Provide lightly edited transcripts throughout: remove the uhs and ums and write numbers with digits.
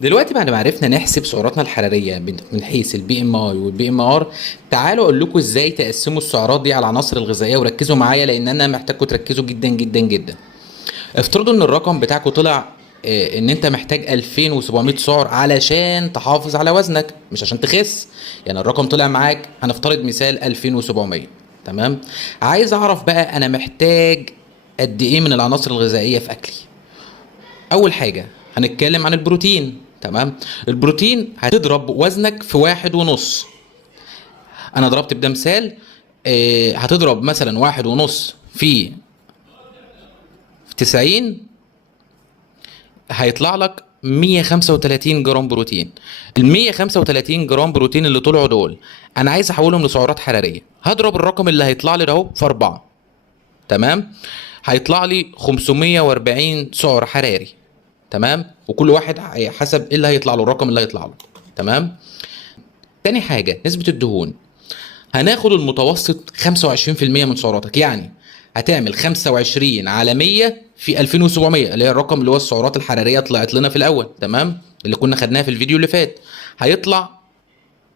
دلوقتي بعد ما عرفنا نحسب سعراتنا الحراريه من حيث البي ام اي والبي ام ار، تعالوا اقول لكم ازاي تقسموا السعرات دي على العناصر الغذائيه، وركزوا معايا لان انا محتاجكم تركزوا جدا جدا جدا. افترضوا ان الرقم بتاعكم طلع ان انت محتاج 2700 سعر علشان تحافظ على وزنك مش عشان تخس. يعني الرقم طلع معاك، هنفترض مثال 2700. تمام. عايز اعرف بقى انا محتاج قد ايه من العناصر الغذائيه في اكلي. اول حاجه هنتكلم عن البروتين. تمام. البروتين هتضرب وزنك في 1.5. انا ضربت بده مثال. هتضرب مثلا 1.5 في 90، هيطلع لك 135 جرام بروتين. ال 135 جرام بروتين اللي طلعوا دول انا عايز احولهم لسعرات حراريه. هضرب الرقم اللي هيطلع لي ده اهو في 4. تمام. هيطلع لي 540 سعر حراري. تمام. وكل واحد حسب ايه اللي هيطلع له، الرقم اللي هيطلع له. تمام. تاني حاجه نسبه الدهون. هناخد المتوسط 25% من سعراتك، يعني هتعمل 25 على 100 في 2700 اللي هي الرقم اللي هو السعرات الحراريه طلعت لنا في الاول. تمام. اللي كنا خدناها في الفيديو اللي فات. هيطلع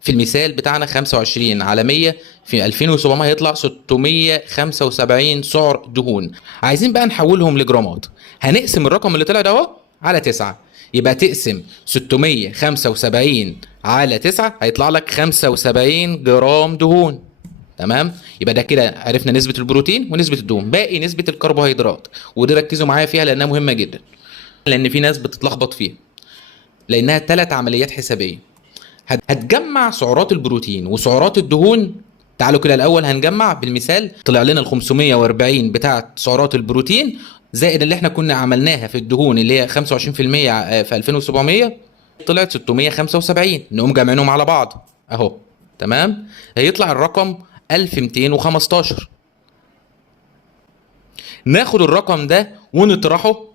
في المثال بتاعنا 25 على 100 في 2700 هيطلع 675 سعر دهون. عايزين بقى نحولهم لجرامات. هنقسم الرقم اللي طلع ده اهو على 9. يبقى تقسم 675 على 9 هيطلع لك 75 جرام دهون. تمام. يبقى ده كده عرفنا نسبة البروتين ونسبة الدهون. باقي نسبة الكربوهيدرات، ودي ركزوا معايا فيها لأنها مهمة جدا، لأن في ناس بتتلخبط فيها لأنها 3 عمليات حسابية. هتجمع سعرات البروتين وسعرات الدهون. تعالوا كده الاول هنجمع بالمثال. طلع لنا ال 540 بتاعه سعرات البروتين زائد اللي احنا كنا عملناها في الدهون اللي هي 25% في 2700، طلعت 675. نقوم جامعينهم على بعض اهو. تمام. هيطلع الرقم 1215. ناخد الرقم ده ونطرحه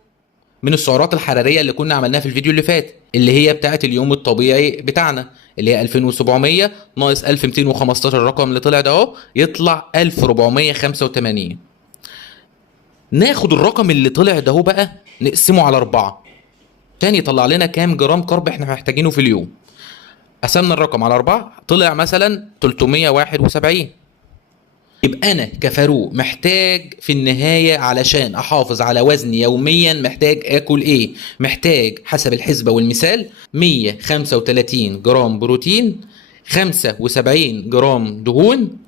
من السعرات الحراريه اللي كنا عملناها في الفيديو اللي فات، اللي هي بتاعه اليوم الطبيعي بتاعنا، اللي هي 2700 ناقص 1215. الرقم اللي طلع ده اهو يطلع 1485. ناخد الرقم اللي طلع ده اهو بقى نقسمه على 4 تاني يطلع لنا كام جرام كارب احنا محتاجينه في اليوم. قسمنا الرقم على 4 طلع مثلا 371. يبقى انا كفاروق محتاج في النهايه علشان احافظ على وزني يوميا محتاج اكل ايه؟ محتاج حسب الحسبه والمثال 135 جرام بروتين، 75 جرام دهون،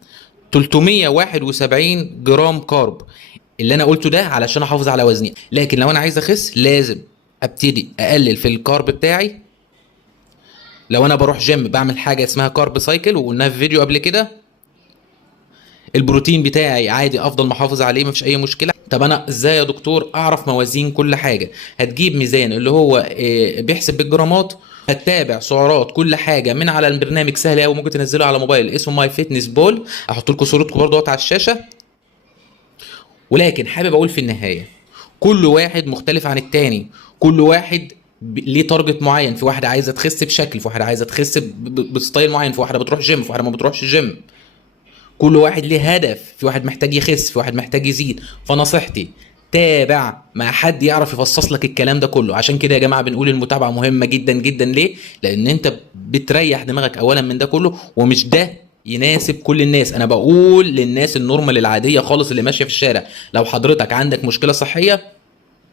371 جرام كارب. اللي انا قلته ده علشان احافظ على وزني. لكن لو انا عايز اخس لازم ابتدي اقلل في الكارب بتاعي. لو انا بروح جيم بعمل حاجه اسمها كارب سايكل وقلناها في فيديو قبل كده. البروتين بتاعي عادي افضل محافظ عليه مفيش اي مشكله. طب انا ازاي يا دكتور اعرف موازين كل حاجه؟ هتجيب ميزان اللي هو بيحسب بالجرامات. هتتابع سعرات كل حاجه من على البرنامج، سهل قوي ممكن تنزله على موبايل اسمه ماي فيتنس بول. احط لكم صورته برضه على الشاشه. ولكن حابب اقول في النهايه كل واحد مختلف عن التاني. كل واحد ليه تارجت معين. في واحده عايزه تخس بشكل، في واحده عايزه تخس بستايل معين، في واحده بتروح جيم، في واحده ما بتروحش جيم. كل واحد ليه هدف. في واحد محتاج يخس، في واحد محتاج يزيد. فنصيحتي تابع مع حد يعرف يفصص لك الكلام ده كله. عشان كده يا جماعه بنقول المتابعه مهمه جدا جدا. ليه؟ لان انت بتريح دماغك اولا من ده كله، ومش ده يناسب كل الناس. انا بقول للناس النورمال العاديه خالص اللي ماشيه في الشارع. لو حضرتك عندك مشكله صحيه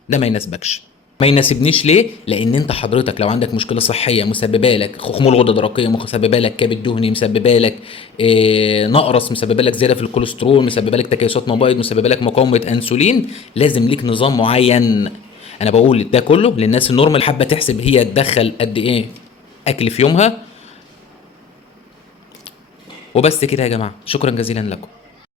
ده ما يناسبكش. ما يناسبنيش ليه؟ لان انت حضرتك لو عندك مشكله صحيه مسببه لك خمول غده درقيه، مسببه لك كبد دهني، مسببه لك نقرس، مسببه لك زياده في الكوليسترول، مسببه لك تكيسات مبايض، مسببه لك مقاومه انسولين، لازم ليك نظام معين. انا بقول ده كله للناس النورمال حابه تحسب هي تدخل قد ايه اكل في يومها. وبس كده يا جماعه، شكرا جزيلا لكم.